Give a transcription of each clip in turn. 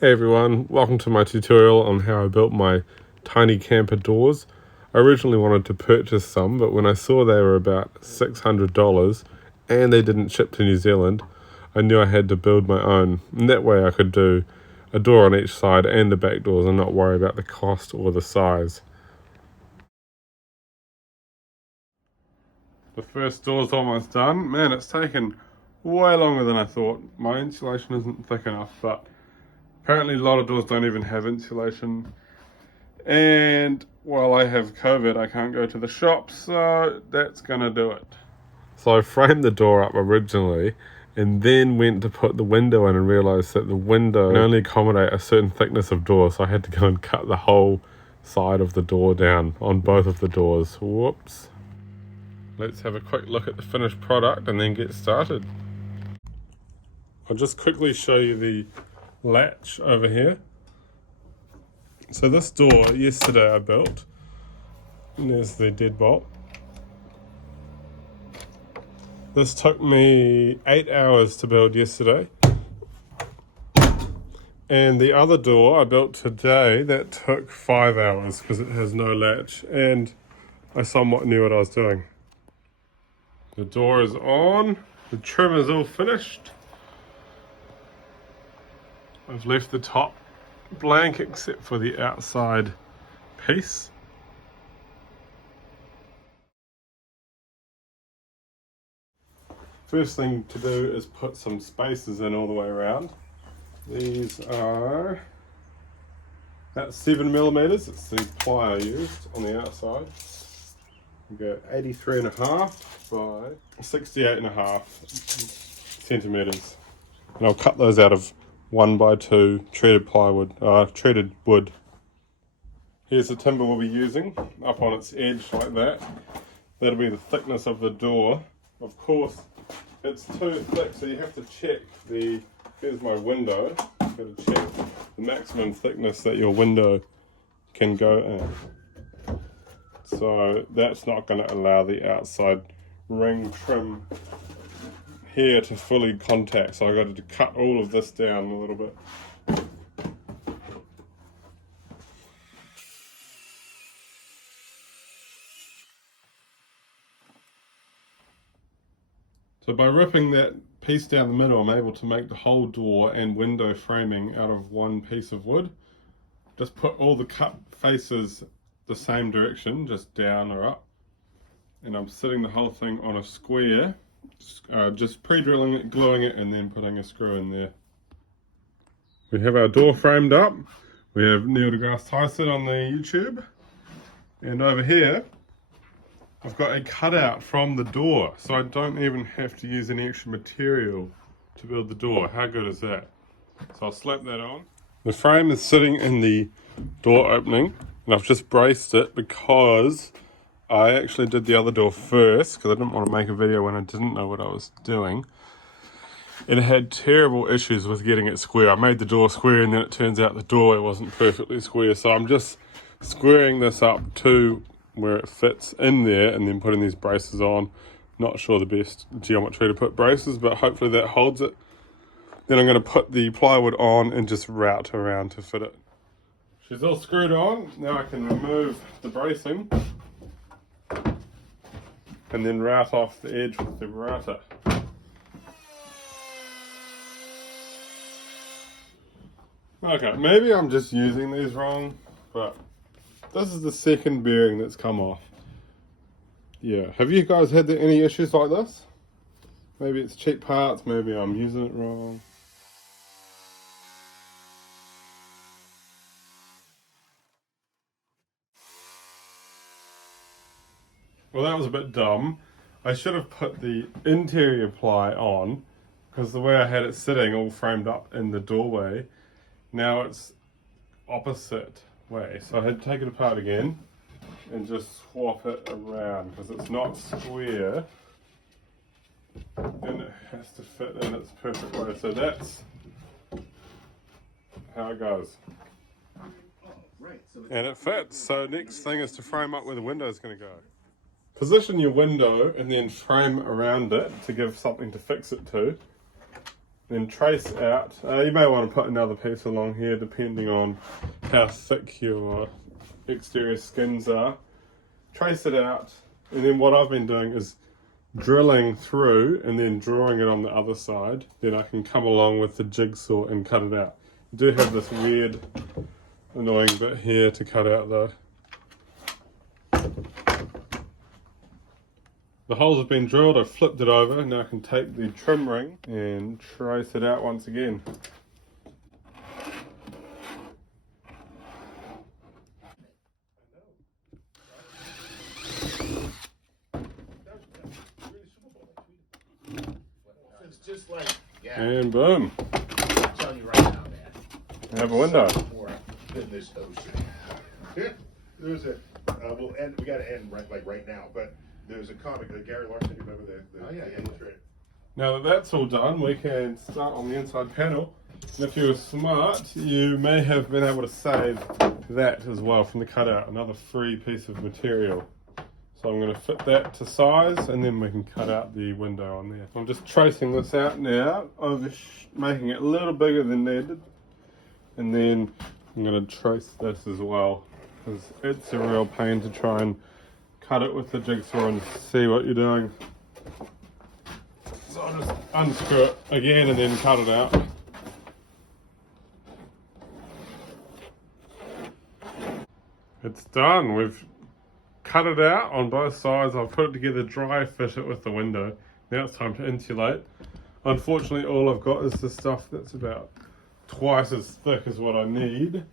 Hey everyone, welcome to my tutorial on how I built my tiny camper doors. I originally wanted to purchase some, but when I saw they were about $600 and they didn't ship to New Zealand, I knew I had to build my own. And that way I could do a door on each side and the back doors and not worry about the cost or the size. The first door's almost done. Man, it's taken way longer than I thought. My insulation isn't thick enough, but apparently a lot of doors don't even have insulation. And while I have COVID, I can't go to the shop, so that's gonna do it. So I framed the door up originally and then went to put the window in and realised that the window can only accommodate a certain thickness of door, so I had to go and cut the whole side of the door down on both of the doors. Whoops. Let's have a quick look at the finished product and then get started. I'll just quickly show you the latch over here. So this door yesterday I built, and there's the deadbolt. This took me 8 hours to build yesterday. And the other door I built today, that took 5 hours because it has no latch, and I somewhat knew what I was doing. The door is on, the trim is all finished. I've left the top blank except for the outside piece. First thing to do is put some spacers in all the way around. These are about 7mm. It's the ply I used on the outside. We go 83.5 by 68.5 centimeters, and I'll cut those out of 1x2 treated plywood, treated wood. Here's the timber we'll be using, up on its edge like that. That'll be the thickness of the door. Of course, it's too thick, so you have to check the. Here's my window. You've got to check the maximum thickness that your window can go in. So that's not going to allow the outside ring trim here to fully contact. So I got to cut all of this down a little bit. So by ripping that piece down the middle, I'm able to make the whole door and window framing out of one piece of wood. Just put all the cut faces the same direction, just down or up. And I'm sitting the whole thing on a square, just pre-drilling it, gluing it, and then putting a screw in there. We have our door framed up. We have Neil deGrasse Tyson on the YouTube. And over here, I've got a cutout from the door, so I don't even have to use any extra material to build the door. How good is that? So I'll slap that on. The frame is sitting in the door opening, and I've just braced it because I actually did the other door first because I didn't want to make a video when I didn't know what I was doing. And it had terrible issues with getting it square. I made the door square, and then it turns out the door wasn't perfectly square, so I'm just squaring this up to where it fits in there and then putting these braces on. Not sure the best geometry to put braces, but hopefully that holds it. Then I'm going to put the plywood on and just route around to fit it. She's all screwed on. Now I can remove the bracing and then route off the edge with the router. Okay, maybe I'm just using these wrong, but this is the second bearing that's come off. Yeah, have you guys had any issues like this? Maybe it's cheap parts, maybe I'm using it wrong. Well, that was a bit dumb. I should have put the interior ply on, because the way I had it sitting all framed up in the doorway, now it's opposite way. So I had to take it apart again and just swap it around because it's not square and it has to fit in its perfect way. So that's how it goes. And it fits. So next thing is to frame up where the window is going to go. Position your window and then frame around it to give something to fix it to. Then trace out, you may want to put another piece along here depending on how thick your exterior skins are. Trace it out, and then what I've been doing is drilling through and then drawing it on the other side. Then I can come along with the jigsaw and cut it out. You do have this weird annoying bit here to cut out though. The holes have been drilled, I've flipped it over, now I can take the trim ring and trace it out once again. It's just like, And boom, I'm telling you right now, man. have a window. More than this ocean. There's a, we'll end, we gotta end right now, but there's a comic, Gary Larson, you remember the illustrator? Now that that's all done, we can start on the inside panel. And if you were smart, you may have been able to save that as well from the cutout, another free piece of material. So I'm going to fit that to size and then we can cut out the window on there. I'm just tracing this out now, making it a little bigger than needed. And then I'm going to trace this as well, because it's a real pain to try and cut it with the jigsaw and see what you're doing. So I'll just unscrew it again and then cut it out. It's done. We've cut it out on both sides. I've put it together, dry fit it with the window. Now it's time to insulate. Unfortunately, all I've got is the stuff that's about twice as thick as what I need.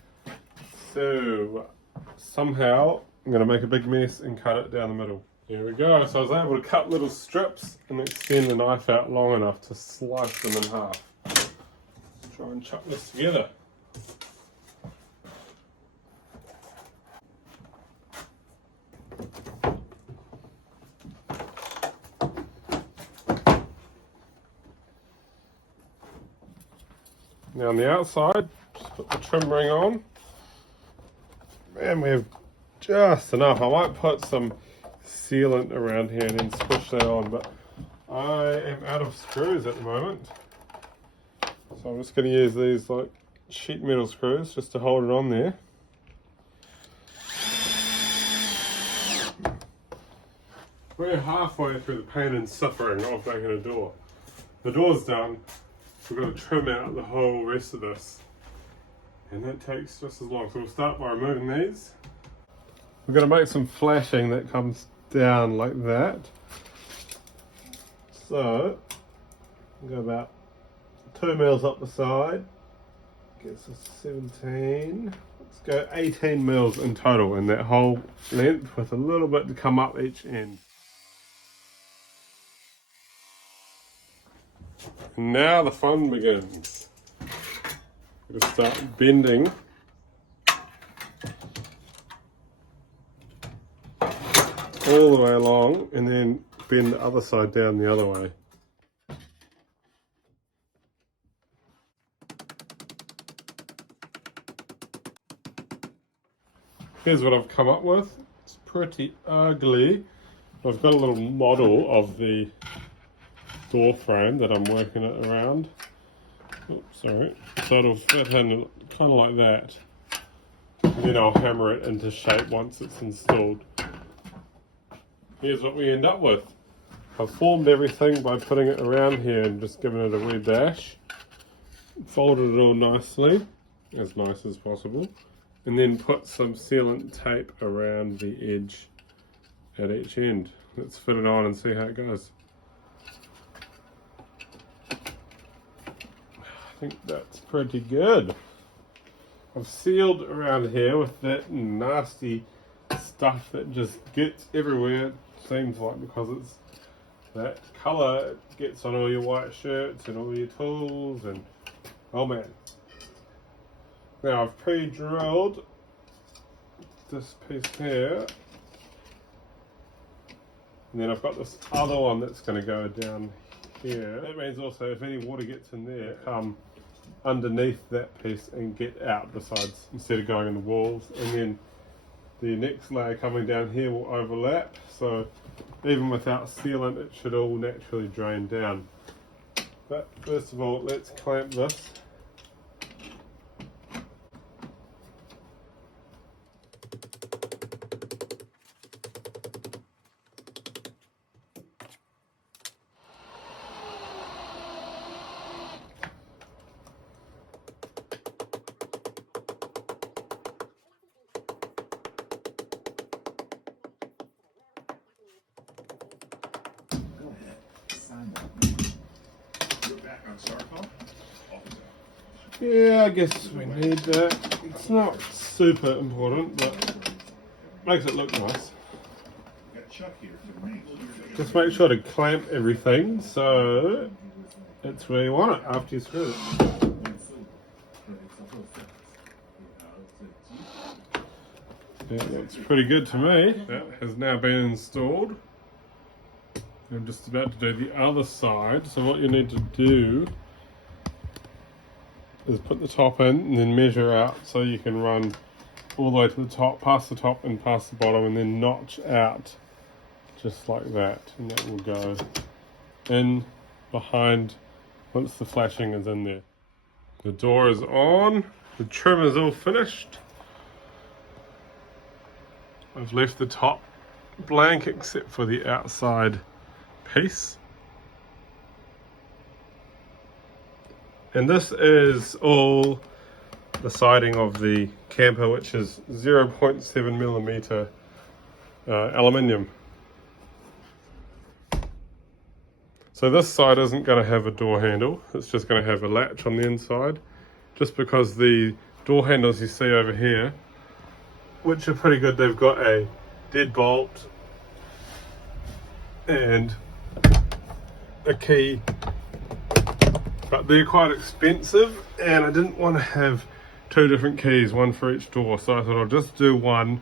So somehow I'm going to make a big mess and cut it down the middle. There we go. So I was able to cut little strips and extend the knife out long enough to slice them in half. Let's try and chuck this together. Now on the outside, just put the trim ring on. And we have just enough. I might put some sealant around here and then squish that on, but I am out of screws at the moment. So I'm just going to use these like sheet metal screws just to hold it on there. We're halfway through the pain and suffering of making a door. The door's done. We've got to trim out the whole rest of this. And that takes just as long. So we'll start by removing these. We're going to make some flashing that comes down like that. So, we'll go about 2 mils up the side. Gets us 17. Let's go 18 mils in total in that whole length with a little bit to come up each end. And now the fun begins. We're going to start bending all the way along and then bend the other side down the other way. Here's what I've come up with. It's pretty ugly. I've got a little model of the door frame that I'm working it around. Oops, sorry. So it'll fit in kind of like that. And then I'll hammer it into shape once it's installed. Here's what we end up with. I've formed everything by putting it around here and just giving it a wee bash. Folded it all nicely, as nice as possible. And then put some sealant tape around the edge at each end. Let's fit it on and see how it goes. I think that's pretty good. I've sealed around here with that nasty stuff that just gets everywhere, it seems like, because it's that colour. It gets on all your white shirts and all your tools and oh man. Now I've pre-drilled this piece here, and then I've got this other one that's going to go down here. That means also if any water gets in there, come underneath that piece and get out besides, instead of going in the walls. And then the next layer coming down here will overlap, so even without sealant it should all naturally drain down. But first of all, let's clamp this. Yeah, I guess we need that. It's not super important, but makes it look nice. Just make sure to clamp everything so it's where you want it after you screw it. That looks pretty good to me. That has now been installed. I'm just about to do the other side. So what you need to do is put the top in and then measure out so you can run all the way to the top, past the top and past the bottom, and then notch out just like that, and that will go in behind once the flashing is in there. The door is on, the trim is all finished. I've left the top blank except for the outside piece. And this is all the siding of the camper, which is 0.7 millimeter aluminium. So this side isn't going to have a door handle, it's just going to have a latch on the inside, just because the door handles you see over here, which are pretty good, they've got a deadbolt and a key, but they're quite expensive and I didn't want to have two different keys, one for each door, so I thought I'll just do one.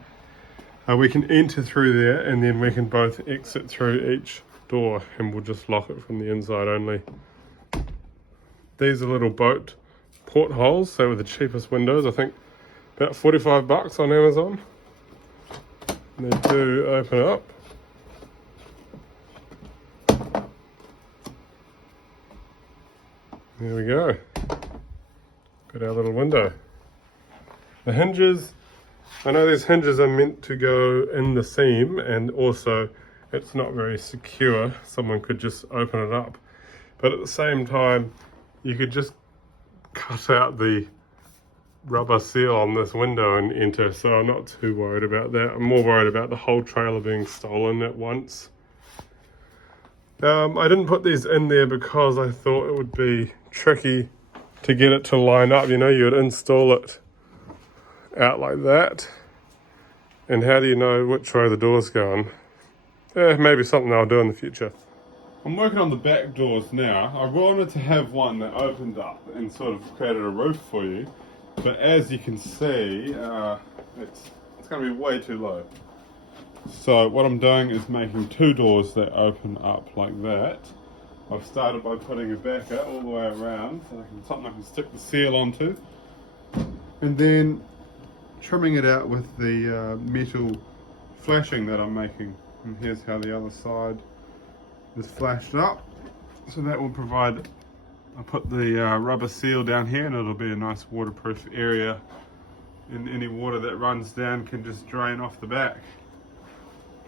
We can enter through there and then we can both exit through each door, and we'll just lock it from the inside only. These are little boat portholes, they were the cheapest windows, I think about $45 on Amazon. And they do open up. There we go. Got our little window. The hinges, I know these hinges are meant to go in the seam, and also it's not very secure. Someone could just open it up. But at the same time, you could just cut out the rubber seal on this window and enter, so I'm not too worried about that. I'm more worried about the whole trailer being stolen at once. I didn't put these in there because I thought it would be tricky to get it to line up. You know, you would install it out like that, and how do you know which way the door's going? Maybe something I'll do in the future. I'm working on the back doors now. I wanted to have one that opened up and sort of created a roof for you, but as you can see, it's going to be way too low. So what I'm doing is making two doors that open up like that. I've started by putting a backer all the way around, so something I can stick the seal onto, and then trimming it out with the metal flashing that I'm making. And here's how the other side is flashed up. So that will provide, I'll put the rubber seal down here and it'll be a nice waterproof area, and any water that runs down can just drain off the back.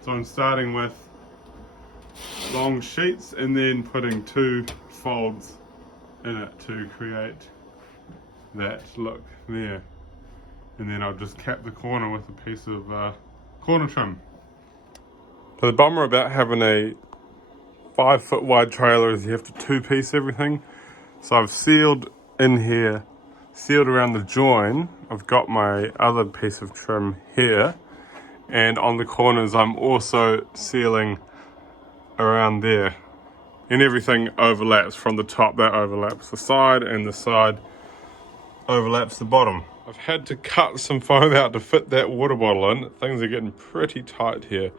So I'm starting with long sheets and then putting two folds in it to create that look there. And then I'll just cap the corner with a piece of corner trim. So the bummer about having a 5 foot wide trailer is you have to two-piece everything. So I've sealed in here, sealed around the join. I've got my other piece of trim here, and on the corners I'm also sealing around there. And everything overlaps from the top, that overlaps the side, and the side overlaps the bottom. I've had to cut some foam out to fit that water bottle in. Things are getting pretty tight here.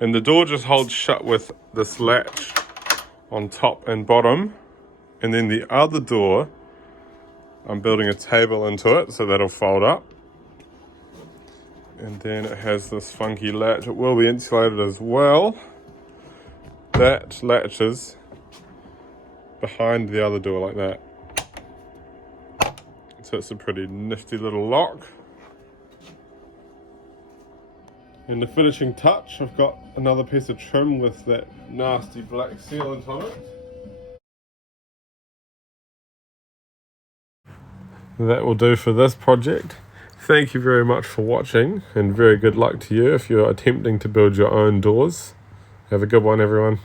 And the door just holds shut with this latch on top and bottom. And then the other door, I'm building a table into it, so that'll fold up. And then it has this funky latch. It will be insulated as well. That latches behind the other door like that. So it's a pretty nifty little lock. And the finishing touch, I've got another piece of trim with that nasty black sealant on it. That will do for this project. Thank you very much for watching, and very good luck to you if you're attempting to build your own doors. Have a good one, everyone.